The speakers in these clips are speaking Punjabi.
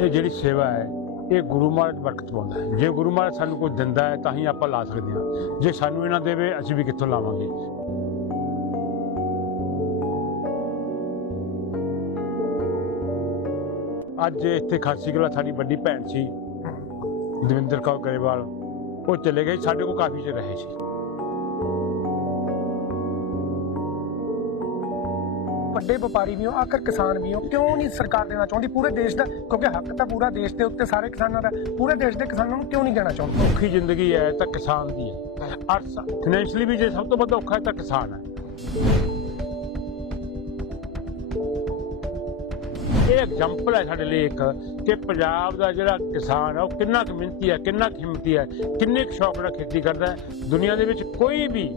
ਇਹ ਜਿਹੜੀ ਸੇਵਾ ਹੈ, ਇਹ ਗੁਰੂ ਮਹਾਰਾਜ ਬਰਕਤ ਪਾਉਂਦਾ ਹੈ। ਜੇ ਗੁਰੂ ਮਹਾਰਾਜ ਸਾਨੂੰ ਕੁਝ ਦਿੰਦਾ ਹੈ, ਤਾਂ ਹੀ ਆਪਾਂ ਲਾ ਸਕਦੇ ਹਾਂ। ਜੇ ਸਾਨੂੰ ਇਹ ਨਾ ਦੇਵੇ, ਅਸੀਂ ਵੀ ਕਿੱਥੋਂ ਲਾਵਾਂਗੇ? ਅੱਜ ਇੱਥੇ ਖਾਸੀ ਕਲਾ ਸਾਡੀ ਵੱਡੀ ਭੈਣ ਸੀ, ਦਵਿੰਦਰ ਕੌਰ ਗਰੇਵਾਲ। ਉਹ ਚਲੇ ਗਏ, ਸਾਡੇ ਕੋਲ ਕਾਫੀ ਚਿਰ ਰਹੇ ਸੀ। ਵੱਡੇ ਵਪਾਰੀ ਵੀ ਹੋ, ਆਖਰ ਕਿਸਾਨ ਵੀ ਹੋ, ਕਿਉਂ ਨਹੀਂ ਸਰਕਾਰ ਦੇਣਾ ਚਾਹੁੰਦੀ? ਪੂਰੇ ਦੇਸ਼ ਦਾ, ਕਿਉਂਕਿ ਹੱਕ ਤਾਂ ਪੂਰਾ ਦੇਸ਼ ਦੇ ਉੱਤੇ ਸਾਰੇ ਕਿਸਾਨਾਂ ਦਾ ਪੂਰੇ ਦੇਸ਼ ਦੇ ਕਿਸਾਨਾਂ ਨੂੰ ਕਿਉਂ ਨਹੀਂ ਦੇਣਾ ਚਾਹੁੰਦੀ? ਔਖੀ ਜ਼ਿੰਦਗੀ ਹੈ ਤਾਂ ਕਿਸਾਨ ਦੀ ਹੈ। ਔਰ ਫਾਈਨੈਂਸ਼ਲੀ ਵੀ ਜੇ ਸਭ ਤੋਂ ਵੱਧ ਔਖਾ ਹੈ, ਤਾਂ ਕਿਸਾਨ ਹੈ। ਇਹ ਐਗਜ਼ਾਮਪਲ ਹੈ ਸਾਡੇ ਲਈ ਇੱਕ, ਕਿ ਪੰਜਾਬ ਦਾ ਜਿਹੜਾ ਕਿਸਾਨ ਹੈ, ਉਹ ਕਿੰਨਾ ਕੁ ਮਿਹਨਤੀ ਹੈ, ਕਿੰਨਾ ਕੁ ਹਿੰਮਤੀ ਹੈ, ਕਿੰਨੇ ਕੁ ਸ਼ੌਕ ਨਾਲ ਖੇਤੀ ਕਰਦਾ ਹੈ। ਦੁਨੀਆ ਦੇ ਵਿੱਚ ਕੋਈ ਵੀ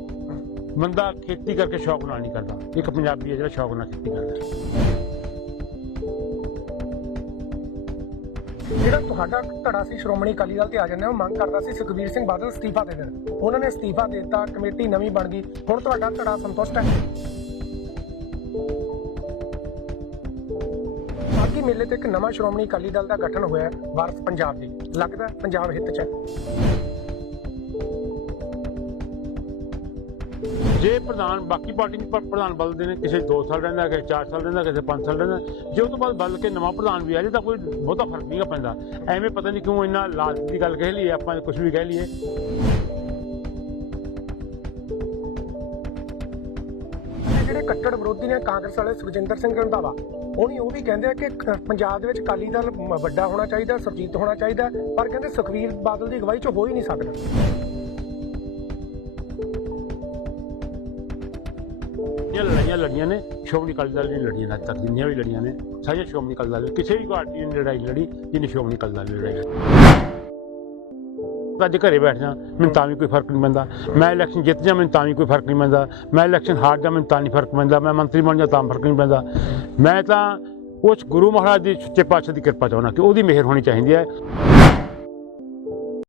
ਬੰਦਾ ਖੇਤੀ ਕਰਕੇ ਸ਼ੌਕ ਨਾਲ ਨਹੀਂ ਕਰਦਾ। ਇੱਕ ਪੰਜਾਬੀ ਹੈ ਜਿਹੜਾ ਸ਼ੌਕ ਨਾਲ ਖੇਤੀ ਕਰਦਾ। ਜਿਹੜਾ ਤੁਹਾਡਾ ਧੜਾ ਸੀ, ਸ਼੍ਰੋਮਣੀ ਅਕਾਲੀ ਦਲ ਤੇ ਆ ਜਾਂਦੇ ਉਹ ਮੰਗ ਕਰਦਾ ਸੀ ਸੁਖਬੀਰ ਸਿੰਘ ਬਾਦਲ ਅਸਤੀਫਾ ਦੇ ਦੇਣ। ਉਹਨਾਂ ਨੇ ਅਸਤੀਫਾ ਦੇ ਦਿੱਤਾ, ਕਮੇਟੀ ਨਵੀਂ ਬਣ ਗਈ। ਹੁਣ ਤੁਹਾਡਾ ਧੜਾ ਸੰਤੁਸ਼ਟ ਹੈ? ਸਾਡੀ ਮੇਲੇ ਤੇ ਇੱਕ ਨਵਾਂ ਸ਼੍ਰੋਮਣੀ ਅਕਾਲੀ ਦਲ ਦਾ ਗਠਨ ਹੋਇਆ ਵਾਰਸ ਪੰਜਾਬ ਦੀ। ਲੱਗਦਾ ਪੰਜਾਬ ਹਿੱਤ 'ਚ ਹੈ। ਜੇ ਪ੍ਰਧਾਨ, ਬਾਕੀ ਪਾਰਟੀ ਨੂੰ ਪ੍ਰਧਾਨ ਬਦਲਦੇ ਨੇ, ਕਿਸੇ 2 ਸਾਲ ਰਹਿੰਦਾ, ਕਿਸੇ 4 ਸਾਲ ਰਹਿੰਦਾ, ਕਿਸੇ 5 ਸਾਲ ਰਹਿੰਦਾ, ਜੇ ਉਹ ਤੋਂ ਬਾਅਦ ਬਦਲ ਕੇ ਨਵਾਂ ਪ੍ਰਧਾਨ ਵੀ ਆ ਜੇ ਤਾਂ ਕੋਈ ਬਹੁਤਾ ਫ਼ਰਕ ਨਹੀਂ ਪੈਂਦਾ। ਐਵੇਂ ਪਤਾ ਨਹੀਂ ਕਿਉਂ ਇੰਨਾ ਲਾਜ਼ਮੀ ਦੀ ਗੱਲ ਕਹਿ ਲਈਏ, ਆਪਾਂ ਕੁਝ ਵੀ ਕਹਿ ਲਈਏ। ਜਿਹੜੇ ਕੱਟੜ ਵਿਰੋਧੀ ਨੇ ਕਾਂਗਰਸ ਵਾਲੇ ਸੁਖਜਿੰਦਰ ਸਿੰਘ ਰੰਧਾਵਾ ਉਹਨੀ ਉਹ ਵੀ ਕਹਿੰਦੇ ਆ ਕਿ ਪੰਜਾਬ ਦੇ ਵਿੱਚ ਅਕਾਲੀ ਦਲ ਵੱਡਾ ਹੋਣਾ ਚਾਹੀਦਾ, ਸਰਜੀਤ ਹੋਣਾ ਚਾਹੀਦਾ, ਪਰ ਕਹਿੰਦੇ ਸੁਖਵੀਰ ਬਾਦਲ ਦੀ ਅਗਵਾਈ 'ਚ ਹੋ ਹੀ ਨਹੀਂ ਸਕਦਾ। ਇਹ ਲੜੀਆਂ ਨੇ, ਸ਼੍ਰੋਮਣੀ ਅਕਾਲੀ ਦਲ ਨੇ ਲੜੀਆਂ ਅੱਜ ਤੱਕ ਜਿੰਨੀਆਂ ਵੀ ਲੜੀਆਂ ਨੇ, ਸਾਰੀਆਂ ਸ਼੍ਰੋਮਣੀ ਅਕਾਲੀ ਦਲ ਕਿਸੇ ਵੀ ਪਾਰਟੀ ਨੇ ਲੜਾਈ ਲੜੀ, ਜਿੰਨੀ ਸ਼੍ਰੋਮਣੀ ਅਕਾਲੀ ਦਲ ਨੇ ਲੜਾਈ ਲੜੀ। ਅੱਜ ਘਰੇ ਬੈਠ ਮੈਨੂੰ ਤਾਂ ਵੀ ਕੋਈ ਫ਼ਰਕ ਨਹੀਂ ਪੈਂਦਾ। ਮੈਂ ਇਲੈਕਸ਼ਨ ਜਿੱਤ ਜਾ, ਮੈਨੂੰ ਤਾਂ ਵੀ ਕੋਈ ਫ਼ਰਕ ਨਹੀਂ ਪੈਂਦਾ। ਮੈਂ ਇਲੈਕਸ਼ਨ ਹਾਰ ਜਾ, ਮੈਨੂੰ ਤਾਂ ਨਹੀਂ ਫ਼ਰਕ ਪੈਂਦਾ। ਮੈਂ ਮੰਤਰੀ ਬਣ ਜਾ, ਤਾਂ ਫ਼ਰਕ ਨਹੀਂ ਪੈਂਦਾ। ਮੈਂ ਤਾਂ ਉਸ ਗੁਰੂ ਮਹਾਰਾਜ ਦੀ ਸੱਚੇ ਪਾਤਸ਼ਾਹ ਦੀ ਕਿਰਪਾ ਚਾਹੁੰਦਾ ਕਿ ਉਹਦੀ ਮਿਹਰ ਹੋਣੀ ਚਾਹੀਦੀ ਹੈ।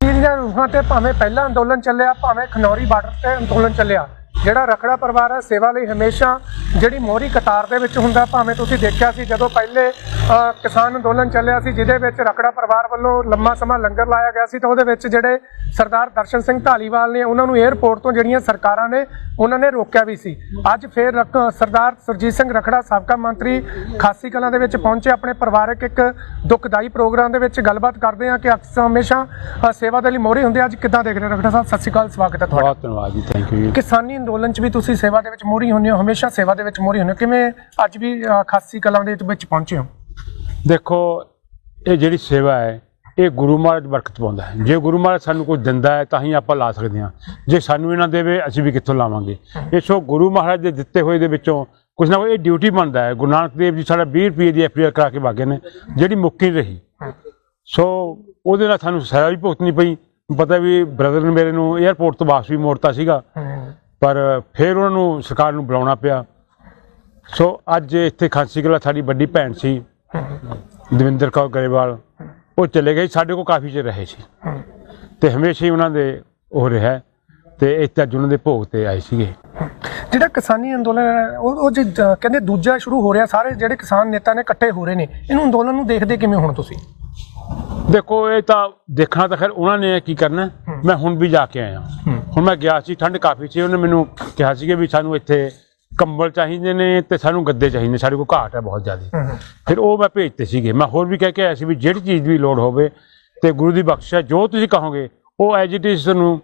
ਦੀਆਂ ਰੂਹਾਂ ਤੇ ਭਾਵੇਂ ਪਹਿਲਾ ਅੰਦੋਲਨ ਚੱਲਿਆ, ਭਾਵੇਂ ਖਨੌਰੀ ਬਾਰਡਰ ਤੇ ਅੰਦੋਲਨ ਚੱਲਿਆ ਜਿਹੜਾ ਰਖੜਾ ਪਰਿਵਾਰ ਹੈ ਸੇਵਾ ਲਈ ਹਮੇਸ਼ਾ ਜਿਹੜੀ ਮੋਹਰੀ ਕਤਾਰ ਦੇ ਵਿੱਚ ਹੁੰਦਾ ਭਾਵੇਂ ਤੁਸੀਂ ਦੇਖਿਆ ਸੀ ਜਦੋਂ ਪਹਿਲੇ ਕਿਸਾਨ ਅੰਦੋਲਨ ਚੱਲਿਆ ਸੀ ਜਿਹਦੇ ਵਿੱਚ ਰਖੜਾ ਪਰਿਵਾਰ ਵੱਲੋਂ ਲੰਮਾ ਸਮਾਂ ਲੰਗਰ ਲਾਇਆ ਗਿਆ ਸੀ ਤਾਂ ਉਹਦੇ ਵਿੱਚ ਜਿਹੜੇ ਸਰਦਾਰ ਦਰਸ਼ਨ ਸਿੰਘ ਢਾਲੀਵਾਲ ਨੇ ਉਹਨਾਂ ਨੂੰ 에ਅਰਪੋਰਟ ਤੋਂ ਜਿਹੜੀਆਂ ਸਰਕਾਰਾਂ ਨੇ ਉਹਨਾਂ ਨੇ ਰੋਕਿਆ ਵੀ ਸੀ। ਅੱਜ ਫੇਰ ਸਰਦਾਰ ਸਰਜੀਤ ਸਿੰਘ ਰਖੜਾ ਸਾਬਕਾ ਮੰਤਰੀ ਖਾਸੀ ਕਲਾਂ ਦੇ ਵਿੱਚ ਪਹੁੰਚੇ ਆਪਣੇ ਪਰਿਵਾਰਕ ਇੱਕ ਦੁਖਦਾਈ ਪ੍ਰੋਗਰਾਮ ਦੇ ਵਿੱਚ ਗੱਲਬਾਤ ਕਰਦੇ ਆ ਕਿ ਅਕਸਰ ਹਮੇਸ਼ਾ ਸੇਵਾ ਦੇ ਲਈ ਮੋਹਰੇ ਹੁੰਦੇ। ਅੱਜ ਕਿੱਦਾਂ ਦੇਖ ਰਹੇ ਹੋ? ਰਖੜਾ ਸਾਹਿਬ ਸਤਿ ਸ਼੍ਰੀ ਅਕਾਲ ਸਵਾਗਤ ਹੈ ਤੁਹਾਡਾ। ਬਹੁਤ ਧੰਨਵਾਦ ਜੀ ਥੈਂਕ ਯੂ ਕਿਸਾਨੀ ਅੰਦੋਲਨ 'ਚ ਵੀ ਤੁਸੀਂ ਸੇਵਾ ਦੇ ਵਿੱਚ ਮੋਹਰੀ ਹੁੰਦੇ ਹੋ ਹਮੇਸ਼ਾ ਸੇਵਾ ਦੇ ਵਿੱਚ ਮੋਹਰੀ ਹੁੰਦੇ ਹੋ। ਕਿਵੇਂ ਅੱਜ ਵੀ ਅ, ਖਾਸੀ ਕਲਾਂ ਦੇ ਵਿੱਚ ਪਹੁੰਚੇ ਹੋ? ਦੇਖੋ ਇਹ ਜਿਹੜੀ ਸੇਵਾ ਹੈ ਇਹ ਗੁਰੂ ਮਹਾਰਾਜ ਬਰਕਤ ਪਾਉਂਦਾ ਹੈ। ਜੇ ਗੁਰੂ ਮਹਾਰਾਜ ਸਾਨੂੰ ਕੁਝ ਦਿੰਦਾ ਹੈ ਤਾਂ ਹੀ ਆਪਾਂ ਲਾ ਸਕਦੇ ਹਾਂ। ਜੇ ਸਾਨੂੰ ਇਹ ਨਾ ਦੇਵੇ ਅਸੀਂ ਵੀ ਕਿੱਥੋਂ ਲਾਵਾਂਗੇ? ਇਸੋ ਗੁਰੂ ਮਹਾਰਾਜ ਦੇ ਦਿੱਤੇ ਹੋਏ ਦੇ ਵਿੱਚੋਂ ਕੁਛ ਨਾ ਕੋਈ ਇਹ ਡਿਊਟੀ ਬਣਦਾ ਹੈ। ਗੁਰੂ ਨਾਨਕ ਦੇਵ ਜੀ ਸਾਡਾ 20 ਰੁਪਏ ਦੀ ਐਫਆਈਆਰ ਕਰਾ ਕੇ ਵਾਗੇ ਨੇ ਜਿਹੜੀ ਮੁੱਕੀ ਰਹੀ। ਸੋ ਉਹਦੇ ਨਾਲ ਸਾਨੂੰ ਸਜ਼ਾ ਵੀ ਭੁਗਤਣੀ ਪਈ। ਪਤਾ ਵੀ ਬ੍ਰਦਰ ਨੇ ਮੇਰੇ ਨੂੰ 에ਅਰਪੋਰਟ ਤੋਂ ਵਾਪਸ ਵੀ ਮੋੜਤਾ ਸੀਗਾ। ਪਰ ਫਿਰ ਉਹਨਾਂ ਨੂੰ ਸਰਕਾਰ ਨੂੰ ਬੁਲਾਉਣਾ ਪਿਆ। ਸੋ ਅੱਜ ਇੱਥੇ ਖਾਂਸੀ ਕਲਾ ਸਾਡੀ ਵੱਡੀ ਭੈਣ ਸੀ, ਦਵਿੰਦਰ ਕੌਰ ਗਰੇਵਾਲ, ਉਹ ਚਲੇ ਗਏ। ਸਾਡੇ ਕੋਲ ਕਾਫੀ ਚਿਰ ਰਹੇ ਸੀ ਤੇ ਹਮੇਸ਼ਾ ਹੀ ਉਹਨਾਂ ਦੇ ਉਹ ਰਿਹਾ ਤੇ ਇੱਥੇ ਅੱਜ ਉਹਨਾਂ ਦੇ ਭੋਗ ਤੇ ਆਏ ਸੀਗੇ। ਜਿਹੜਾ ਕਿਸਾਨੀ ਅੰਦੋਲਨ ਹੈ, ਉਹ ਜੇ ਕਹਿੰਦੇ ਦੂਜਾ ਸ਼ੁਰੂ ਹੋ ਰਿਹਾ, ਸਾਰੇ ਜਿਹੜੇ ਕਿਸਾਨ ਨੇਤਾ ਨੇ ਇਕੱਠੇ ਹੋ ਰਹੇ ਨੇ, ਇਹਨੂੰ ਅੰਦੋਲਨ ਨੂੰ ਦੇਖਦੇ ਕਿਵੇਂ ਹੁਣ ਤੁਸੀਂ? ਦੇਖੋ ਇਹ ਤਾਂ ਦੇਖਣਾ ਤਾਂ ਖੈਰ ਉਹਨਾਂ ਨੇ ਕੀ ਕਰਨਾ। ਮੈਂ ਹੁਣ ਵੀ ਜਾ ਕੇ ਆਇਆ। ਹੁਣ ਮੈਂ ਗਿਆ ਸੀ ਠੰਡ ਕਾਫੀ ਸੀ। ਉਹਨੇ ਮੈਨੂੰ ਕਿਹਾ ਸੀ ਕਿ ਵੀ ਸਾਨੂੰ ਇੱਥੇ ਕੰਬਲ ਚਾਹੀਦੇ ਨੇ ਤੇ ਸਾਨੂੰ ਗੱਦੇ ਚਾਹੀਦੇ ਨੇ। ਸਾਡੇ ਕੋਲ ਘਾਟ ਹੈ ਬਹੁਤ ਜ਼ਿਆਦਾ। ਫਿਰ ਉਹ ਮੈਂ ਭੇਜਤੇ ਸੀਗੇ। ਮੈਂ ਹੋਰ ਵੀ ਕਹਿ ਕੇ ਆਇਆ ਸੀ ਵੀ ਜਿਹੜੀ ਚੀਜ਼ ਦੀ ਲੋੜ ਹੋਵੇ ਤੇ ਗੁਰੂ ਦੀ ਬਖਸ਼ਿਸ਼ ਹੈ ਜੋ ਤੁਸੀਂ ਕਹੋਗੇ ਉਹ ਐਜ ਇਟ ਇਜ਼ ਨੂੰ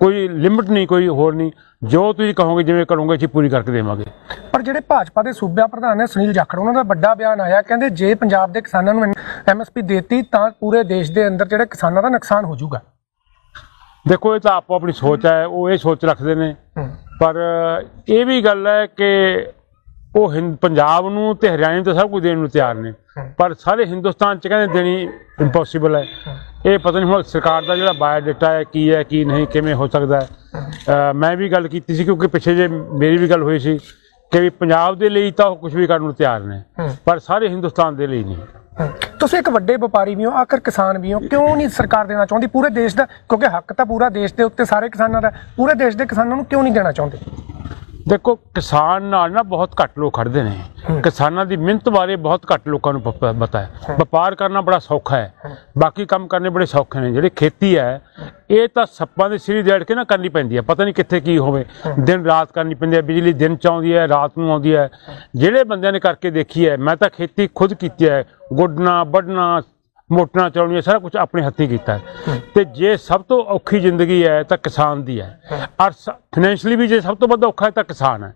ਕੋਈ ਲਿਮਿਟ ਨਹੀਂ ਕੋਈ ਹੋਰ ਨਹੀਂ। ਜੋ ਤੁਸੀਂ ਕਹੋਗੇ ਜਿਵੇਂ ਕਰੋਗੇ ਅਸੀਂ ਪੂਰੀ ਕਰਕੇ ਦੇਵਾਂਗੇ। ਪਰ ਜਿਹੜੇ ਭਾਜਪਾ ਦੇ ਸੂਬਾ ਪ੍ਰਧਾਨ ਨੇ ਸੁਨੀਲ ਜਾਖੜ ਉਹਨਾਂ ਦਾ ਵੱਡਾ ਬਿਆਨ ਆਇਆ। ਕਹਿੰਦੇ ਜੇ ਪੰਜਾਬ ਦੇ ਕਿਸਾਨਾਂ ਨੂੰ ਐਮਐਸਪੀ ਦੇਤੀ ਤਾਂ ਪੂਰੇ ਦੇਸ਼ ਦੇ ਅੰਦਰ ਜਿਹੜੇ ਕਿਸਾਨਾਂ ਦਾ ਨੁਕਸਾਨ ਹੋ ਜਾਊਗਾ। ਦੇਖੋ ਇਹ ਤਾਂ ਆਪੋ ਆਪਣੀ ਸੋਚ ਹੈ ਉਹ ਇਹ ਸੋਚ ਰੱਖਦੇ ਨੇ। ਪਰ ਇਹ ਵੀ ਗੱਲ ਹੈ ਕਿ ਉਹ ਹਿੰਦ ਪੰਜਾਬ ਨੂੰ ਤੇ ਹਰਿਆਣਾ ਨੂੰ ਤਾਂ ਸਭ ਕੁਝ ਦੇਣ ਨੂੰ ਤਿਆਰ ਨੇ। ਪਰ ਸਾਰੇ ਹਿੰਦੁਸਤਾਨ ਚ ਕਹਿੰਦੇ ਦੇਣੀ ਇੰਪੋਸੀਬਲ ਹੈ। ਇਹ ਪਤਾ ਨਹੀਂ ਹੁਣ ਸਰਕਾਰ ਦਾ ਜਿਹੜਾ ਬਾਇਓਡਾਟਾ ਹੈ ਕੀ ਹੈ ਕੀ ਨਹੀਂ ਕਿਵੇਂ ਹੋ ਸਕਦਾ ਹੈ। ਮੈਂ ਵੀ ਗੱਲ ਕੀਤੀ ਸੀ ਕਿਉਂਕਿ ਪਿੱਛੇ ਜੇ ਮੇਰੀ ਵੀ ਗੱਲ ਹੋਈ ਸੀ ਕਿ ਵੀ ਪੰਜਾਬ ਦੇ ਲਈ ਤਾਂ ਉਹ ਕੁਝ ਵੀ ਕਰਨ ਨੂੰ ਤਿਆਰ ਨੇ ਪਰ ਸਾਰੇ ਹਿੰਦੁਸਤਾਨ ਦੇ ਲਈ ਨਹੀਂ। ਤੁਸੀਂ ਇੱਕ ਵੱਡੇ ਵਪਾਰੀ ਵੀ ਹੋ ਆਖਰ ਕਿਸਾਨ ਵੀ ਹੋ ਕਿਉਂ ਨਹੀਂ ਸਰਕਾਰ ਦੇਣਾ ਚਾਹੁੰਦੀ? ਪੂਰੇ ਦੇਸ਼ ਦਾ ਕਿਉਂਕਿ ਹੱਕ ਤਾਂ ਪੂਰਾ ਦੇਸ਼ ਦੇ ਉੱਤੇ ਸਾਰੇ ਕਿਸਾਨਾਂ ਦਾ ਪੂਰੇ ਦੇਸ਼ ਦੇ ਕਿਸਾਨਾਂ ਨੂੰ ਕਿਉਂ ਨਹੀਂ ਦੇਣਾ ਚਾਹੁੰਦੇ? ਦੇਖੋ ਕਿਸਾਨ ਨਾਲ ਨਾ ਬਹੁਤ ਘੱਟ ਲੋਕ ਖੜਦੇ ਨੇ। ਕਿਸਾਨਾਂ ਦੀ ਮਿਹਨਤ ਬਾਰੇ ਬਹੁਤ ਘੱਟ ਲੋਕਾਂ ਨੂੰ ਪਤਾ ਹੈ। ਵਪਾਰ ਕਰਨਾ ਬੜਾ ਸੌਖਾ ਹੈ। ਬਾਕੀ ਕੰਮ ਕਰਨੇ ਬੜੇ ਸੌਖੇ ਨੇ। ਜਿਹੜੇ ਖੇਤੀ ਹੈ ਇਹ ਤਾਂ ਸੱਪਾਂ ਦੇ ਸਿਰ ਦੇੜ ਕੇ ਨਾ ਕਰਨੀ ਪੈਂਦੀ ਹੈ। ਪਤਾ ਨਹੀਂ ਕਿੱਥੇ ਕੀ ਹੋਵੇ। ਦਿਨ ਰਾਤ ਕਰਨੀ ਪੈਂਦੀ ਹੈ ਬਿਜਲੀ ਦਿਨ ਚ ਆਉਂਦੀ ਹੈ ਰਾਤ ਨੂੰ ਆਉਂਦੀ ਹੈ। ਜਿਹੜੇ ਬੰਦਿਆਂ ਨੇ ਕਰਕੇ ਦੇਖੀ ਹੈ ਮੈਂ ਤਾਂ ਖੇਤੀ ਖੁਦ ਕੀਤੀ ਹੈ। ਗੁੱਡਣਾ ਵੱਢਣਾ ਮੋਟਰਾਂ ਚਲਾਉਣੀਆਂ ਸਾਰਾ ਕੁਝ ਆਪਣੇ ਹੱਥੀਂ ਕੀਤਾ ਤੇ ਜੇ ਸਭ ਤੋਂ ਔਖੀ ਜ਼ਿੰਦਗੀ ਹੈ ਤਾਂ ਕਿਸਾਨ ਦੀ ਹੈ। ਔਰ ਫਾਈਨੈਂਸ਼ਲੀ ਵੀ ਜੇ ਸਭ ਤੋਂ ਵੱਧ ਔਖਾ ਹੈ ਤਾਂ ਕਿਸਾਨ ਹੈ।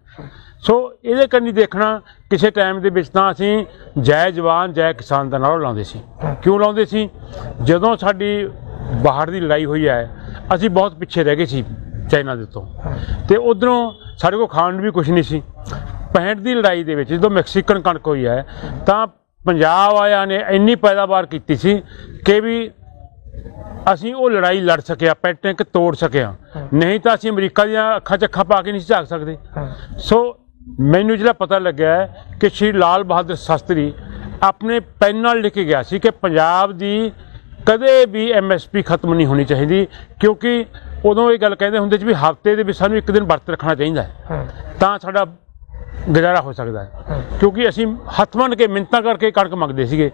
ਸੋ ਇਹਦੇ ਕੰਨੀ ਦੇਖਣਾ ਕਿਸੇ ਟਾਈਮ ਦੇ ਵਿੱਚ ਤਾਂ ਅਸੀਂ ਜੈ ਜਵਾਨ ਜੈ ਕਿਸਾਨ ਦਾ ਨਾਰਾ ਲਾਉਂਦੇ ਸੀ। ਕਿਉਂ ਲਾਉਂਦੇ ਸੀ? ਜਦੋਂ ਸਾਡੀ ਬਾਹਰ ਦੀ ਲੜਾਈ ਹੋਈ ਹੈ ਅਸੀਂ ਬਹੁਤ ਪਿੱਛੇ ਰਹਿ ਗਏ ਸੀ ਚਾਈਨਾ ਦੇ ਤੋਂ। ਤੇ ਉਧਰੋਂ ਸਾਡੇ ਕੋਲ ਖਾਣ ਨੂੰ ਵੀ ਕੁਝ ਨਹੀਂ ਸੀ। 65 ਦੀ ਲੜਾਈ ਦੇ ਵਿੱਚ ਜਦੋਂ ਮੈਕਸੀਕਨ ਕਣਕ ਹੋਈ ਹੈ ਤਾਂ ਪੰਜਾਬ ਆਇਆਂ ਨੇ ਇੰਨੀ ਪੈਦਾਵਾਰ ਕੀਤੀ ਸੀ ਕਿ ਵੀ ਅਸੀਂ ਉਹ ਲੜਾਈ ਲੜ ਸਕਿਆ ਪੈਟੈਂਕ ਤੋੜ ਸਕਿਆ। ਨਹੀਂ ਤਾਂ ਅਸੀਂ ਅਮਰੀਕਾ ਦੀਆਂ ਅੱਖਾਂ 'ਚ ਅੱਖਾਂ ਪਾ ਕੇ ਨਹੀਂ ਝਾਕ ਸਕਦੇ। ਸੋ ਮੈਨੂੰ ਜਿਹੜਾ ਪਤਾ ਲੱਗਿਆ ਹੈ ਕਿ ਸ਼੍ਰੀ ਲਾਲ ਬਹਾਦਰ ਸ਼ਾਸਤਰੀ ਆਪਣੇ ਪੈਨ ਨਾਲ ਲਿਖ ਕੇ ਗਿਆ ਸੀ ਕਿ ਪੰਜਾਬ ਦੀ ਕਦੇ ਵੀ ਐਮਐਸਪੀ ਖਤਮ ਨਹੀਂ ਹੋਣੀ ਚਾਹੀਦੀ ਕਿਉਂਕਿ ਉਦੋਂ ਇਹ ਗੱਲ ਕਹਿੰਦੇ ਹੁੰਦੇ ਸੀ ਵੀ ਹਫ਼ਤੇ ਦੇ ਵਿੱਚ ਸਾਨੂੰ ਇੱਕ ਦਿਨ ਵਰਤ ਰੱਖਣਾ ਚਾਹੀਦਾ ਹੈ। ਤਾਂ ਸਾਡਾ ਗੁਜ਼ਾਰਾ ਹੋ ਸਕਦਾ ਹੈ। ਕਿਉਂਕਿ ਅਸੀਂ ਹੱਥ ਮੰਨ ਕੇ ਮਿੰਨਤਾਂ ਕਰਕੇ ਕਣਕ ਮੰਗਦੇ ਸੀਗੇ।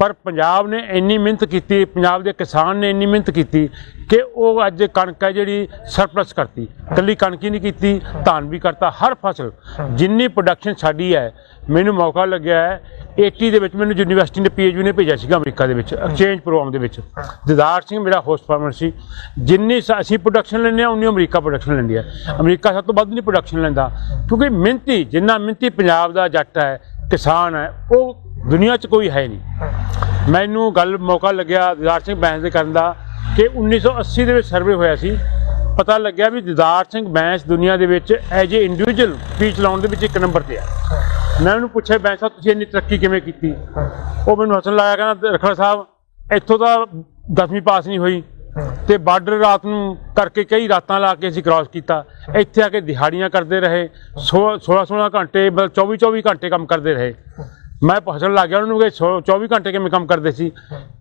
ਪਰ ਪੰਜਾਬ ਨੇ ਇੰਨੀ ਮਿਹਨਤ ਕੀਤੀ ਪੰਜਾਬ ਦੇ ਕਿਸਾਨ ਨੇ ਇੰਨੀ ਮਿਹਨਤ ਕੀਤੀ ਕਿ ਉਹ ਅੱਜ ਕਣਕ ਹੈ ਜਿਹੜੀ ਸਰਪਲਸ ਕਰਤੀ। ਕੱਲੀ ਕਣਕ ਹੀ ਨਹੀਂ ਕੀਤੀ ਧਾਨ ਵੀ ਕਰਤਾ ਹਰ ਫਸਲ। ਜਿੰਨੀ ਪ੍ਰੋਡਕਸ਼ਨ ਸਾਡੀ ਹੈ ਮੈਨੂੰ ਮੌਕਾ ਲੱਗਿਆ ਹੈ 80 ਦੇ ਵਿੱਚ ਮੈਨੂੰ ਯੂਨੀਵਰਸਿਟੀ ਨੇ ਪੀਐਚਡੀ ਨੇ ਭੇਜਿਆ ਸੀਗਾ ਅਮਰੀਕਾ ਦੇ ਵਿੱਚ ਐਕਸਚੇਂਜ ਪ੍ਰੋਗਰਾਮ ਦੇ ਵਿੱਚ। ਦਿਦਾਰ ਸਿੰਘ ਮੇਰਾ ਹੋਸਟ ਫਾਰਮਰ ਸੀ। ਜਿੰਨੀ ਸ- ਅਸੀਂ ਪ੍ਰੋਡਕਸ਼ਨ ਲੈਂਦੇ ਹਾਂ, ਉਨੀ ਅਮਰੀਕਾ ਪ੍ਰੋਡਕਸ਼ਨ ਲੈਂਦੀ ਹੈ। ਅਮਰੀਕਾ ਸਭ ਤੋਂ ਵੱਧ ਨਹੀਂ ਪ੍ਰੋਡਕਸ਼ਨ ਲੈਂਦਾ। ਕਿਉਂਕਿ ਮਿਹਨਤੀ ਜਿੰਨਾ ਮਿਹਨਤੀ ਪੰਜਾਬ ਦਾ ਜੱਟ ਹੈ, ਕਿਸਾਨ ਹੈ, ਉਹ ਦੁਨੀਆ 'ਚ ਕੋਈ ਹੈ ਨਹੀਂ। ਮੈਨੂੰ ਗੱਲ, ਮੌਕਾ ਲੱਗਿਆ ਦਿਦਾਰ ਸਿੰਘ ਬੈਂਸ ਦੇ ਕਰਨ ਦਾ ਕਿ 1980 ਦੇ ਵਿੱਚ ਸਰਵੇ ਹੋਇਆ ਸੀ। ਪਤਾ ਲੱਗਿਆ ਵੀ ਦਿਦਾਰ ਸਿੰਘ ਬੈਂਸ ਦੁਨੀਆ ਦੇ ਵਿੱਚ ਐਜ ਏ ਇੰਡੀਵਿਜੂਅਲ ਸਪੀਚ ਲਾਉਣ ਦੇ ਵਿੱਚ ਇੱਕ ਨੰਬਰ ਤੇ ਆ। ਮੈਂ ਉਹਨੂੰ ਪੁੱਛਿਆ, ਬੈਂਸ ਸਾਹਿਬ, ਤੁਸੀਂ ਇੰਨੀ ਤਰੱਕੀ ਕਿਵੇਂ ਕੀਤੀ? ਉਹ ਮੈਨੂੰ ਹੱਸਣ ਲਾਇਆ, ਕਹਿੰਦਾ, ਰਖੜਾ ਸਾਹਿਬ, ਇੱਥੋਂ ਤਾਂ 10ਵੀਂ ਪਾਸ ਨਹੀਂ ਹੋਈ ਤੇ ਬਾਰਡਰ ਰਾਤ ਨੂੰ ਕਰਕੇ ਕਈ ਰਾਤਾਂ ਲਾ ਕੇ ਅਸੀਂ ਕ੍ਰਾਸ ਕੀਤਾ। ਇੱਥੇ ਆ ਕੇ ਦਿਹਾੜੀਆਂ ਕਰਦੇ ਰਹੇ 16 16 ਘੰਟੇ, ਮਤਲਬ 24 24 ਘੰਟੇ ਕੰਮ ਕਰਦੇ ਰਹੇ। ਮੈਂ ਪੁੱਛਣ ਲੱਗ ਗਿਆ, ਉਹਨਾਂ ਨੂੰ ਕਿ ਸੌ- 24 ਘੰਟੇ ਕਿਵੇਂ ਕੰਮ ਕਰਦੇ ਸੀ?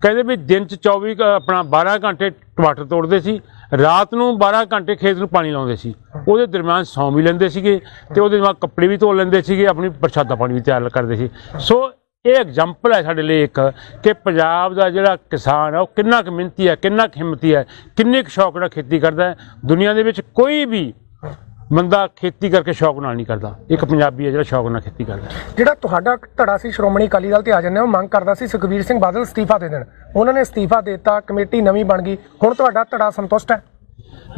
ਕਹਿੰਦੇ ਵੀ ਦਿਨ ਚ 24 ਕ- ਆਪਣਾ 12 ਘੰਟੇ ਟਮਾਟਰ ਤੋੜਦੇ ਸੀ, ਰਾਤ ਨੂੰ 12 ਘੰਟੇ ਖੇਤ ਨੂੰ ਪਾਣੀ ਲਾਉਂਦੇ ਸੀ। ਉਹਦੇ ਦਰਮਿਆਨ ਸੌਂ ਵੀ ਲੈਂਦੇ ਸੀਗੇ ਤੇ ਉਹਦੇ ਨਾਲ ਕੱਪੜੇ ਵੀ ਧੋ ਲੈਂਦੇ ਸੀਗੇ, ਆਪਣੀ ਪ੍ਰਸ਼ਾਦਾ ਪਾਣੀ ਵੀ ਤਿਆਰ ਕਰਦੇ ਸੀ। ਸੋ ਇਹ ਐਗਜ਼ਾਮਪਲ ਹੈ ਸਾਡੇ ਲਈ ਇੱਕ, ਕਿ ਪੰਜਾਬ ਦਾ ਜਿਹੜਾ ਕਿਸਾਨ ਹੈ, ਉਹ ਕਿੰਨਾ ਕੁ ਮਿਹਨਤੀ ਹੈ, ਕਿੰਨਾ ਕੁ ਹਿੰਮਤੀ ਹੈ, ਕਿੰਨੇ ਕੁ ਸ਼ੌਕ ਨਾਲ ਖੇਤੀ ਕਰਦਾ ਹੈ। ਦੁਨੀਆ ਦੇ ਵਿੱਚ ਕੋਈ ਵੀ ਬੰਦਾ ਖੇਤੀ ਕਰਕੇ ਸ਼ੌਕ ਨਾਲ ਨਹੀਂ ਕਰਦਾ। ਇੱਕ ਪੰਜਾਬੀ ਹੈ ਜਿਹੜਾ ਸ਼ੌਕ ਨਾਲ ਖੇਤੀ ਕਰਦਾ। ਜਿਹੜਾ ਤੁਹਾਡਾ ਧੜਾ ਸੀ ਸ਼੍ਰੋਮਣੀ ਅਕਾਲੀ ਦਲ ਤੇ ਆ ਜਾਂਦੇ ਉਹ ਮੰਗ ਕਰਦਾ ਸੀ ਸੁਖਬੀਰ ਸਿੰਘ ਬਾਦਲ ਅਸਤੀਫਾ ਦੇ ਦੇਣ। ਉਹਨਾਂ ਨੇ ਅਸਤੀਫਾ ਦਿੱਤਾ ਕਮੇਟੀ ਨਵੀਂ ਬਣ ਗਈ। ਹੁਣ ਤੁਹਾਡਾ ਧੜਾ ਸੰਤੁਸ਼ਟ ਹੈ?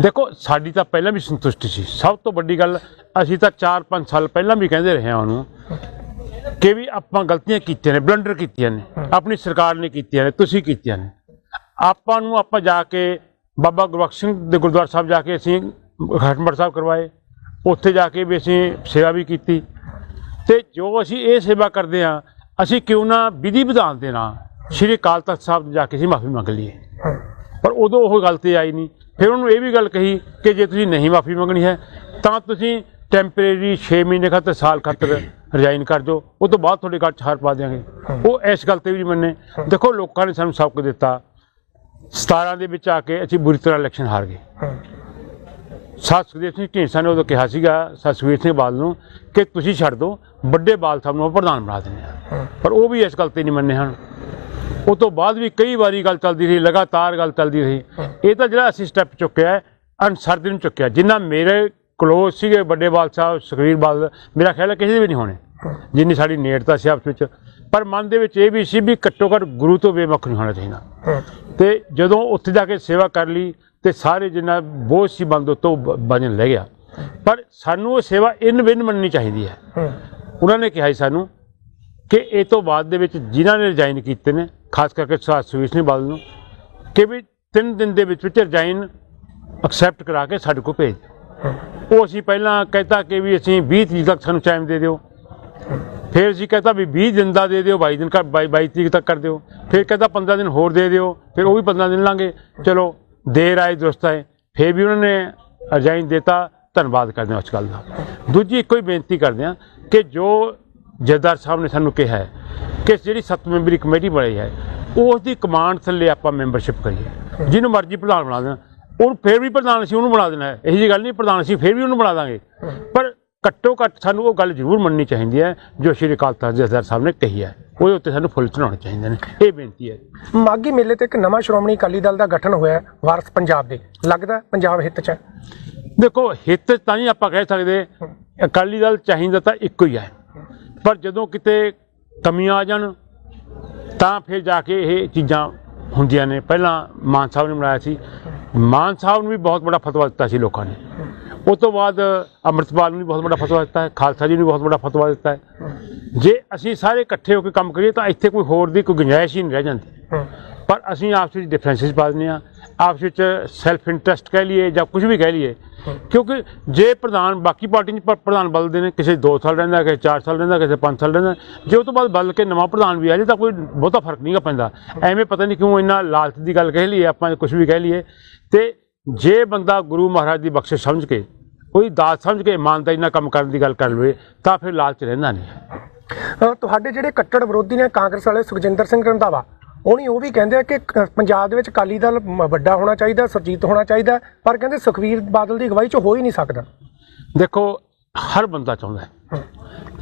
ਦੇਖੋ ਸਾਡੀ ਤਾਂ ਪਹਿਲਾਂ ਵੀ ਸੰਤੁਸ਼ਟੀ ਸੀ। ਸਭ ਤੋਂ ਵੱਡੀ ਗੱਲ ਅਸੀਂ ਤਾਂ 4-5 ਸਾਲ ਪਹਿਲਾਂ ਵੀ ਕਹਿੰਦੇ ਰਹੇ ਹਾਂ ਉਹਨੂੰ ਕਿ ਵੀ ਆਪਾਂ ਗਲਤੀਆਂ ਕੀਤੀਆਂ ਨੇ ਬਲੰਡਰ ਕੀਤੀਆਂ ਨੇ। ਆਪਣੀ ਸਰਕਾਰ ਨੇ ਕੀਤੀਆਂ ਨੇ ਤੁਸੀਂ ਕੀਤੀਆਂ ਨੇ। ਆਪਾਂ ਨੂੰ ਆਪਾਂ ਜਾ ਕੇ ਬਾਬਾ ਗੁਰਬਖਸ਼ ਸਿੰਘ ਦੇ ਗੁਰਦੁਆਰਾ ਸਾਹਿਬ ਜਾ ਕੇ ਅਸੀਂ ਖਟਮੜ ਸਾਹਿਬ ਕਰਵਾਏ। ਉੱਥੇ ਜਾ ਕੇ ਵੀ ਅਸੀਂ ਸੇਵਾ ਵੀ ਕੀਤੀ। ਤੇ ਜੋ ਅਸੀਂ ਇਹ ਸੇਵਾ ਕਰਦੇ ਹਾਂ ਅਸੀਂ ਕਿਉਂ ਨਾ ਵਿਧੀ ਵਿਧਾਨ ਦੇ ਨਾਲ ਸ਼੍ਰੀ ਅਕਾਲ ਤਖਤ ਸਾਹਿਬ ਜਾ ਕੇ ਅਸੀਂ ਮਾਫੀ ਮੰਗ ਲਈਏ। ਪਰ ਉਦੋਂ ਉਹ ਗੱਲ ਤੇ ਆਈ ਨਹੀਂ। ਫਿਰ ਉਹਨੂੰ ਇਹ ਵੀ ਗੱਲ ਕਹੀ ਕਿ ਜੇ ਤੁਸੀਂ ਨਹੀਂ ਮਾਫੀ ਮੰਗਣੀ ਹੈ ਤਾਂ ਤੁਸੀਂ ਟੈਂਪਰੇਰੀ 6 ਮਹੀਨੇ ਖਾਤਰ ਸਾਲ ਖਾਤਰ ਰਿਜ਼ਾਈਨ ਕਰ ਦਿਓ ਉਹ ਤੋਂ ਬਾਅਦ ਤੁਹਾਡੇ ਘਰ 'ਚ ਹਾਰ ਪਾ ਦਿਆਂਗੇ। ਉਹ ਇਸ ਗੱਲ ਤੇ ਵੀ ਨਹੀਂ ਮੰਨੇ। ਦੇਖੋ ਲੋਕਾਂ ਨੇ ਸਾਨੂੰ ਸਬਕ ਦਿੱਤਾ। 17 ਦੇ ਵਿੱਚ ਆ ਕੇ ਅਸੀਂ ਬੁਰੀ ਤਰ੍ਹਾਂ ਇਲੈਕਸ਼ਨ ਹਾਰ ਗਏ। ਸਾਧ ਸੁਖਦੇਵ ਸਿੰਘ ਢੀਂਡਸਾ ਨੇ ਉਦੋਂ ਕਿਹਾ ਸੀਗਾ ਸਾਧ ਸੁਖਬੀਰ ਸਿੰਘ ਬਾਦਲ ਨੂੰ ਕਿ ਤੁਸੀਂ ਛੱਡ ਦਿਓ ਵੱਡੇ ਬਾਲ ਸਾਹਿਬ ਨੂੰ ਪ੍ਰਧਾਨ ਬਣਾ ਦਿੰਦੇ ਆ ਪਰ ਉਹ ਵੀ ਇਸ ਗੱਲ ਤੇ ਨਹੀਂ ਮੰਨੇ ਹਨ। ਉਹ ਤੋਂ ਬਾਅਦ ਵੀ ਕਈ ਵਾਰੀ ਗੱਲ ਚੱਲਦੀ ਰਹੀ ਲਗਾਤਾਰ ਗੱਲ ਚੱਲਦੀ ਰਹੀ। ਇਹ ਤਾਂ ਜਿਹੜਾ ਅਸੀਂ ਸਟੈਪ ਚੁੱਕਿਆ ਹੈ ਅਨਸਰ ਦਿਨ ਚੁੱਕਿਆ। ਜਿੰਨਾ ਮੇਰੇ ਕਲੋਜ਼ ਸੀਗੇ ਵੱਡੇ ਬਾਲ ਸਾਹਿਬ ਸੁਖਬੀਰ ਬਾਦਲ ਮੇਰਾ ਖਿਆਲ ਹੈ ਕਿਸੇ ਦੇ ਵੀ ਨਹੀਂ ਹੋਣੇ। ਜਿੰਨੀ ਸਾਡੀ ਨੇੜਤਾ ਸੀ ਆਪਸ ਵਿੱਚ। ਪਰ ਮਨ ਦੇ ਵਿੱਚ ਇਹ ਵੀ ਸੀ ਵੀ ਘੱਟੋ ਘੱਟ ਗੁਰੂ ਤੋਂ ਬੇਮੁਖ ਨਹੀਂ ਹੋਣਾ ਚਾਹੀਦਾ। ਤੇ ਜਦੋਂ ਉੱਥੇ ਜਾ ਕੇ ਸੇਵਾ ਕਰ ਲਈ ਤੇ ਸਾਰੇ ਜਿੰਨਾ ਬੋਝ ਸੀ ਬੰਦ ਤੋਂ ਵਜਨ ਲੈ ਗਿਆ। ਪਰ ਸਾਨੂੰ ਉਹ ਸੇਵਾ ਇਨ ਵਿਨ ਮੰਨਣੀ ਚਾਹੀਦੀ ਹੈ। ਉਹਨਾਂ ਨੇ ਕਿਹਾ ਸੀ ਸਾਨੂੰ ਕਿ ਇਹ ਤੋਂ ਬਾਅਦ ਦੇ ਵਿੱਚ ਜਿਨ੍ਹਾਂ ਨੇ ਰਿਜ਼ਾਈਨ ਕੀਤੇ ਨੇ ਖਾਸ ਕਰਕੇ ਸਾਧ ਸੁਖਬੀਰ ਸਿੰਘ ਬਾਦਲ ਨੂੰ ਕਿ ਵੀ ਤਿੰਨ ਦਿਨ ਦੇ ਵਿੱਚ ਵਿੱਚ ਰਿਜ਼ਾਈਨ ਐਕਸੈਪਟ ਕਰਾ ਕੇ ਸਾਡੇ ਕੋਲ ਭੇਜ। ਉਹ ਅਸੀਂ ਪਹਿਲਾਂ ਕਹਿਤਾ ਕਿ ਵੀ ਅਸੀਂ 20 ਤਰੀਕ ਤੱਕ ਸਾਨੂੰ ਟਾਈਮ ਦੇ ਦਿਓ। ਫਿਰ ਅਸੀਂ ਕਹਤਾ ਵੀ 20 ਦਿਨ ਦਾ ਦੇ ਦਿਓ 22 ਦਿਨ ਕਰ 22 22 ਤਰੀਕ ਤੱਕ ਕਰ ਦਿਓ। ਫਿਰ ਕਹਿੰਦਾ 15 ਦਿਨ ਹੋਰ ਦੇ ਦਿਓ ਫਿਰ ਉਹ ਵੀ 15 ਦਿਨ ਲਾਂਗੇ। ਚਲੋ ਦੇਰ ਆਏ ਦੁਰਸਤ ਆਏ, ਫਿਰ ਵੀ ਉਹਨਾਂ ਨੇ ਰਿਜ਼ਾਈਨ ਦਿੱਤਾ, ਧੰਨਵਾਦ ਕਰਦੇ ਹਾਂ ਉਸ ਗੱਲ ਦਾ। ਦੂਜੀ ਇੱਕੋ ਹੀ ਬੇਨਤੀ ਕਰਦੇ ਹਾਂ ਕਿ ਜੋ ਜਥੇਦਾਰ ਸਾਹਿਬ ਨੇ ਸਾਨੂੰ ਕਿਹਾ ਹੈ ਕਿ ਜਿਹੜੀ ਸੱਤ ਮੈਂਬਰੀ ਕਮੇਟੀ ਬਣੀ ਹੈ ਉਸ ਦੀ ਕਮਾਂਡ ਥੱਲੇ ਆਪਾਂ ਮੈਂਬਰਸ਼ਿਪ ਕਰੀਏ। ਜਿਹਨੂੰ ਮਰਜ਼ੀ ਪ੍ਰਧਾਨ ਬਣਾ ਦੇਣਾ, ਉਹਨੂੰ ਫਿਰ ਵੀ ਪ੍ਰਧਾਨ ਅਸੀਂ ਉਹਨੂੰ ਬਣਾ ਦੇਣਾ ਹੈ। ਇਹੀ ਜੀ ਗੱਲ ਨਹੀਂ, ਪ੍ਰਧਾਨ ਅਸੀਂ ਫਿਰ ਵੀ ਉਹਨੂੰ ਬਣਾ ਦਾਂਗੇ। ਪਰ ਘੱਟੋ ਘੱਟ ਸਾਨੂੰ ਉਹ ਗੱਲ ਜ਼ਰੂਰ ਮੰਨਣੀ ਚਾਹੀਦੀ ਹੈ ਜੋ ਸ਼੍ਰੀ ਅਕਾਲ ਤਖਤ ਜਥੇਦਾਰ ਸਾਹਿਬ ਨੇ ਕਹੀ ਹੈ। ਉਹਦੇ ਉੱਤੇ ਸਾਨੂੰ ਫੁੱਲ ਚੜਾਉਣੇ ਚਾਹੀਦੇ ਨੇ। ਇਹ ਬੇਨਤੀ ਹੈ। ਮਾਗੀ ਮੇਲੇ ਤੇ ਇੱਕ ਨਵਾਂ ਸ਼੍ਰੋਮਣੀ ਅਕਾਲੀ ਦਲ ਦਾ ਗਠਨ ਹੋਇਆ ਹੈ, ਵਾਰਸ ਪੰਜਾਬ ਦੇ। ਲੱਗਦਾ ਪੰਜਾਬ ਹਿੱਤ 'ਚ ਹੈ। ਦੇਖੋ ਹਿੱਤ ਤਾਂ ਨਹੀਂ ਆਪਾਂ ਕਹਿ ਸਕਦੇ ਅਕਾਲੀ ਦਲ ਚਾਹੀਦਾ ਤਾਂ ਇੱਕੋ ਹੀ ਹੈ। ਪਰ ਜਦੋਂ ਕਿਤੇ ਕਮੀਆਂ ਆ ਜਾਣ ਤਾਂ ਫਿਰ ਜਾ ਕੇ ਇਹ ਚੀਜ਼ਾਂ ਹੁੰਦੀਆਂ ਨੇ। ਪਹਿਲਾਂ ਮਾਨ ਸਾਹਿਬ ਨੇ ਬਣਾਇਆ ਸੀ। ਮਾਨ ਸਾਹਿਬ ਨੂੰ ਵੀ ਬਹੁਤ ਬੜਾ ਫਤਵਾ ਦਿੱਤਾ ਸੀ ਲੋਕਾਂ ਨੇ। ਉਸ ਤੋਂ ਬਾਅਦ ਅੰਮ੍ਰਿਤਪਾਲ ਨੂੰ ਵੀ ਬਹੁਤ ਬੜਾ ਫਤਵਾ ਦਿੱਤਾ ਹੈ ਖਾਲਸਾ ਜੀ ਨੂੰ ਵੀ ਬਹੁਤ ਬੜਾ ਫਤਵਾ ਦਿੱਤਾ ਹੈ। ਜੇ ਅਸੀਂ ਸਾਰੇ ਇਕੱਠੇ ਹੋ ਕੇ ਕੰਮ ਕਰੀਏ ਤਾਂ ਇੱਥੇ ਕੋਈ ਹੋਰ ਦੀ ਕੋਈ ਗੁੰਜਾਇਸ਼ ਹੀ ਨਹੀਂ ਰਹਿ ਜਾਂਦੀ। ਪਰ ਅਸੀਂ ਆਪਸ ਵਿੱਚ ਡਿਫਰੈਂਸਿਸ ਪਾ ਦਿੰਦੇ ਹਾਂ ਆਪਸ ਵਿੱਚ ਸੈਲਫ ਇੰਟਰਸਟ ਕਹਿ ਲਈਏ ਜਾਂ ਕੁਝ ਵੀ ਕਹਿ ਲਈਏ। ਕਿਉਂਕਿ ਜੇ ਪ੍ਰਧਾਨ ਬਾਕੀ ਪਾਰਟੀ ਚ ਪ- ਪ੍ਰਧਾਨ ਬਦਲਦੇ ਨੇ ਕਿਸੇ 2 ਸਾਲ ਰਹਿੰਦਾ ਕਿਸੇ 4 ਸਾਲ ਰਹਿੰਦਾ ਕਿਸੇ 5 ਸਾਲ ਰਹਿੰਦਾ ਜੇ ਉਹ ਤੋਂ ਬਾਅਦ ਬਦਲ ਕੇ ਨਵਾਂ ਪ੍ਰਧਾਨ ਵੀ ਆ ਜੇ ਤਾਂ ਕੋਈ ਬਹੁਤਾ ਫ਼ਰਕ ਨਹੀਂਗਾ ਪੈਂਦਾ। ਐਵੇਂ ਪਤਾ ਨਹੀਂ ਕਿਉਂ ਇੰਨਾ ਲਾਲਚ ਦੀ ਗੱਲ ਕਹਿ ਲਈਏ ਆਪਾਂ ਕੁਝ ਵੀ ਕਹਿ ਲਈਏ। ਤੇ ਜੇ ਬੰਦਾ ਗੁਰੂ ਮਹਾਰਾਜ ਦੀ ਬਖਸ਼ਿਸ਼ ਸਮਝ ਕੇ ਕੋਈ ਦਾਤ ਸਮਝ ਕੇ ਇਮਾਨਦਾਰੀ ਨਾਲ ਕੰਮ ਕਰਨ ਦੀ ਗੱਲ ਕਰ ਲਵੇ ਤਾਂ ਫਿਰ ਲਾਲਚ ਰਹਿੰਦਾ ਨਹੀਂ। ਤੁਹਾਡੇ ਜਿਹੜੇ ਕੱਟੜ ਵਿਰੋਧੀ ਨੇ ਕਾਂਗਰਸ ਵਾਲੇ ਸੁਖਜਿੰਦਰ ਸਿੰਘ ਰੰਧਾਵਾ ਉਹਨੀ ਉਹ ਵੀ ਕਹਿੰਦੇ ਆ ਕਿ ਪੰਜਾਬ ਦੇ ਵਿੱਚ ਅਕਾਲੀ ਦਲ ਵੱਡਾ ਹੋਣਾ ਚਾਹੀਦਾ ਸਰਜੀਤ ਹੋਣਾ ਚਾਹੀਦਾ ਪਰ ਕਹਿੰਦੇ ਸੁਖਵੀਰ ਬਾਦਲ ਦੀ ਅਗਵਾਈ 'ਚ ਹੋ ਹੀ ਨਹੀਂ ਸਕਦਾ। ਦੇਖੋ ਹਰ ਬੰਦਾ ਚਾਹੁੰਦਾ ਹੈ।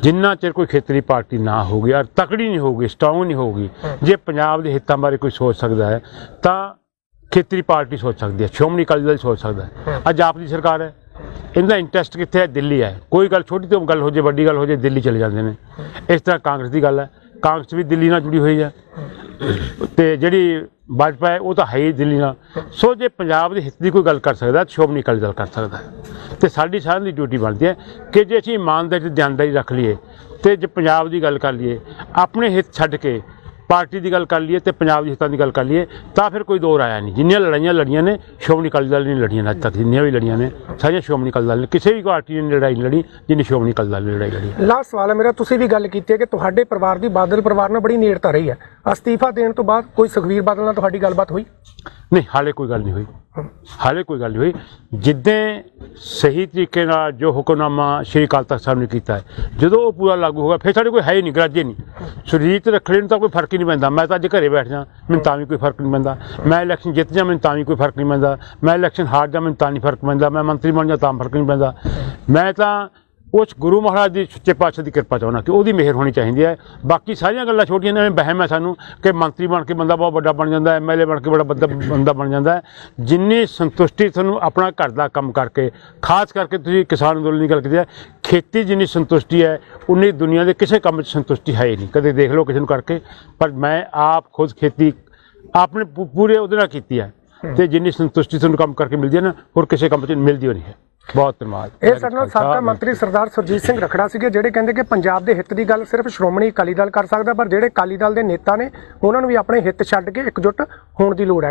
ਜਿੰਨਾ ਚਿਰ ਕੋਈ ਖੇਤਰੀ ਪਾਰਟੀ ਨਾ ਹੋਊਗੀ ਔਰ ਤਕੜੀ ਨਹੀਂ ਹੋਊਗੀ ਸਟਰੋਂਗ ਨਹੀਂ ਹੋਊਗੀ ਜੇ ਪੰਜਾਬ ਦੇ ਹਿੱਤਾਂ ਬਾਰੇ ਕੋਈ ਸੋਚ ਸਕਦਾ ਹੈ ਤਾਂ ਖੇਤਰੀ ਪਾਰਟੀ ਸੋਚ ਸਕਦੀ ਹੈ ਸ਼੍ਰੋਮਣੀ ਅਕਾਲੀ ਦਲ ਸੋਚ ਸਕਦਾ ਹੈ। ਅੱਜ ਆਪ ਦੀ ਸਰਕਾਰ ਹੈ। ਇਹਦਾ ਇੰਟਰਸਟ ਕਿੱਥੇ ਹੈ? ਦਿੱਲੀ ਹੈ। ਕੋਈ ਗੱਲ ਛੋਟੀ ਤੋਂ ਗੱਲ ਹੋ ਜੇ, ਵੱਡੀ ਗੱਲ ਹੋ ਜੇ, ਦਿੱਲੀ ਚਲੇ ਜਾਂਦੇ ਨੇ। ਇਸ ਤਰ੍ਹਾਂ ਕਾਂਗਰਸ ਦੀ ਗੱਲ ਹੈ। ਕਾਂਗਰਸ ਵੀ ਦਿੱਲੀ ਨਾਲ ਜੁੜੀ ਹੋਈ ਹੈ। ਤੇ ਜਿਹੜੀ ਭਾਜਪਾ ਹੈ, ਉਹ ਤਾਂ ਹੈ ਹੀ ਦਿੱਲੀ ਨਾਲ। ਸੋ ਜੇ ਪੰਜਾਬ ਦੇ ਹਿੱਤ ਦੀ ਕੋਈ ਗੱਲ ਕਰ ਸਕਦਾ ਤਾਂ ਸ਼੍ਰੋਮਣੀ ਅਕਾਲੀ ਦਲ ਕਰ ਸਕਦਾ ਹੈ। ਤੇ ਸਾਡੀ ਸਾਰਿਆਂ ਦੀ ਡਿਊਟੀ ਬਣਦੀ ਹੈ ਕਿ ਜੇ ਅਸੀਂ ਇਮਾਨਦਾਰੀ ਤੇ ਦਿਆਨਦਾਰੀ ਰੱਖ ਲਈਏ ਤੇ ਜੇ ਪੰਜਾਬ ਦੀ ਗੱਲ ਕਰ ਲਈਏ, ਆਪਣੇ ਹਿੱਤ ਛੱਡ ਕੇ ਪਾਰਟੀ ਦੀ ਗੱਲ ਕਰ ਲਈਏ ਤੇ ਪੰਜਾਬ ਦੇ ਹਿੱਤਾਂ ਦੀ ਗੱਲ ਕਰ ਲਈਏ, ਤਾਂ ਫਿਰ ਕੋਈ ਦੋ ਰਾਇਆ ਨਹੀਂ। ਜਿੰਨੀਆਂ ਲੜਾਈਆਂ ਲੜੀਆਂ ਨੇ, ਸ਼੍ਰੋਮਣੀ ਅਕਾਲੀ ਦਲ ਨੇ ਲੜੀਆਂ ਅੱਜ ਤੱਕ, ਜਿੰਨੀਆਂ ਵੀ ਲੜੀਆਂ ਨੇ, ਸਾਰੀਆਂ ਸ਼੍ਰੋਮਣੀ ਅਕਾਲੀ ਦਲ ਨੇ। ਕਿਸੇ ਵੀ ਪਾਰਟੀ ਨੇ ਲੜਾਈ ਨਹੀਂ ਲੜੀ, ਜਿੰਨੀ ਸ਼੍ਰੋਮਣੀ ਅਕਾਲੀ ਦਲ ਨੇ ਲੜਾਈ ਲੜੀ। ਲਾਸਟ ਸਵਾਲ ਹੈ ਮੇਰਾ, ਤੁਸੀਂ ਵੀ ਗੱਲ ਕੀਤੀ ਹੈ ਕਿ ਤੁਹਾਡੇ ਪਰਿਵਾਰ ਦੀ ਬਾਦਲ ਪਰਿਵਾਰ ਨਾਲ ਬੜੀ ਨੇੜਤਾ ਰਹੀ ਹੈ। ਅਸਤੀਫਾ ਦੇਣ ਤੋਂ ਬਾਅਦ ਕੋਈ ਸੁਖਵੀਰ ਬਾਦਲ ਨਾਲ ਤੁਹਾਡੀ ਗੱਲਬਾਤ ਹੋਈ? ਨਹੀਂ, ਹਾਲੇ ਕੋਈ ਗੱਲ ਨਹੀਂ ਹੋਈ। ਹਾਲੇ ਕੋਈ ਗੱਲ ਨਹੀਂ ਹੋਈ। ਜਿੱਦਾਂ ਸਹੀ ਤਰੀਕੇ ਨਾਲ ਜੋ ਹੁਕਮਨਾਮਾ ਸ਼੍ਰੀ ਅਕਾਲ ਤਖਤ ਸਾਹਿਬ ਨੇ ਕੀਤਾ ਹੈ, ਜਦੋਂ ਉਹ ਪੂਰਾ ਲਾਗੂ ਹੋਗਾ ਫਿਰ ਸਾਡੇ ਕੋਈ ਹੈ ਹੀ ਨਹੀਂ, ਗਰਾਜੇ ਨਹੀਂ। ਸੁਰਜੀਤ ਰੱਖੜੇ ਨੂੰ ਤਾਂ ਕੋਈ ਫ਼ਰਕ ਹੀ ਨਹੀਂ ਪੈਂਦਾ। ਮੈਂ ਤਾਂ ਅੱਜ ਘਰੇ ਬੈਠ ਜਾ, ਮੈਨੂੰ ਤਾਂ ਵੀ ਕੋਈ ਫ਼ਰਕ ਨਹੀਂ ਪੈਂਦਾ। ਮੈਂ ਇਲੈਕਸ਼ਨ ਜਿੱਤ ਜਾ, ਮੈਨੂੰ ਤਾਂ ਵੀ ਕੋਈ ਫ਼ਰਕ ਨਹੀਂ ਪੈਂਦਾ। ਮੈਂ ਇਲੈਕਸ਼ਨ ਹਾਰ ਜਾ, ਮੈਨੂੰ ਤਾਂ ਨਹੀਂ ਫ਼ਰਕ ਪੈਂਦਾ। ਮੈਂ ਮੰਤਰੀ ਬਣ ਜਾ, ਤਾਂ ਫ਼ਰਕ ਨਹੀਂ ਪੈਂਦਾ। ਮੈਂ ਤਾਂ ਉਸ ਗੁਰੂ ਮਹਾਰਾਜ ਦੀ ਸੱਚੇ ਪਾਤਸ਼ਾਹ ਦੀ ਕਿਰਪਾ ਚਾਹੁੰਦਾ ਕਿ ਉਹਦੀ ਮਿਹਰ ਹੋਣੀ ਚਾਹੀਦੀ ਹੈ। ਬਾਕੀ ਸਾਰੀਆਂ ਗੱਲਾਂ ਛੋਟੀਆਂ ਨੇ ਵਹਿਮ ਹੈ ਸਾਨੂੰ ਕਿ ਮੰਤਰੀ ਬਣ ਕੇ ਬੰਦਾ ਬਹੁਤ ਵੱਡਾ ਬਣ ਜਾਂਦਾ ਹੈ ਐਮਐਲਏ ਬਣ ਕੇ ਬੜਾ ਬੰਦਾ ਬੰਦਾ ਬਣ ਜਾਂਦਾ ਹੈ। ਜਿੰਨੀ ਸੰਤੁਸ਼ਟੀ ਤੁਹਾਨੂੰ ਆਪਣਾ ਘਰ ਦਾ ਕੰਮ ਕਰਕੇ ਖਾਸ ਕਰਕੇ ਤੁਸੀਂ ਕਿਸਾਨ ਅੰਦੋਲਨ ਦੀ ਗੱਲ ਕੀਤੀ ਹੈ ਖੇਤੀ ਜਿੰਨੀ ਸੰਤੁਸ਼ਟੀ ਹੈ ਉਨੀ ਦੁਨੀਆ ਦੇ ਕਿਸੇ ਕੰਮ 'ਚ ਸੰਤੁਸ਼ਟੀ ਹੈ ਹੀ ਨਹੀਂ। ਕਦੇ ਦੇਖ ਲਓ ਕਿਸੇ ਨੂੰ ਕਰਕੇ ਪਰ ਮੈਂ ਆਪ ਖੁਦ ਖੇਤੀ ਆਪਣੇ ਪੂ- ਪੂਰੇ ਉਹਦੇ ਨਾਲ ਕੀਤੀ ਹੈ। ਤੇ ਜਿੰਨੀ ਸੰਤੁਸ਼ਟੀ ਤੁਹਾਨੂੰ ਕੰਮ ਕਰਕੇ ਮਿਲਦੀ ਹੈ ਨਾ ਹੋਰ ਕਿਸੇ ਕੰਮ 'ਚ ਮਿਲਦੀ ਹੋ ਨਹੀਂ ਹੈ। ਬਹੁਤ ਧੰਨਵਾਦ। ਇਹ ਸਾਡੇ ਨਾਲ ਸਾਬਕਾ ਮੰਤਰੀ ਸਰਦਾਰ ਸੁਰਜੀਤ ਸਿੰਘ ਰਖੜਾ ਸੀਗੇ ਜਿਹੜੇ ਕਹਿੰਦੇ ਕਿ ਪੰਜਾਬ ਦੇ ਹਿੱਤ ਦੀ ਗੱਲ ਸਿਰਫ ਸ਼੍ਰੋਮਣੀ ਅਕਾਲੀ ਦਲ ਕਰ ਸਕਦਾ ਪਰ ਜਿਹੜੇ ਅਕਾਲੀ ਦਲ ਦੇ ਨੇਤਾ ਨੇ ਉਹਨਾਂ ਨੂੰ ਵੀ ਆਪਣੇ ਹਿੱਤ ਛੱਡ ਕੇ ਇਕਜੁੱਟ ਹੋਣ ਦੀ ਲੋੜ ਹੈ।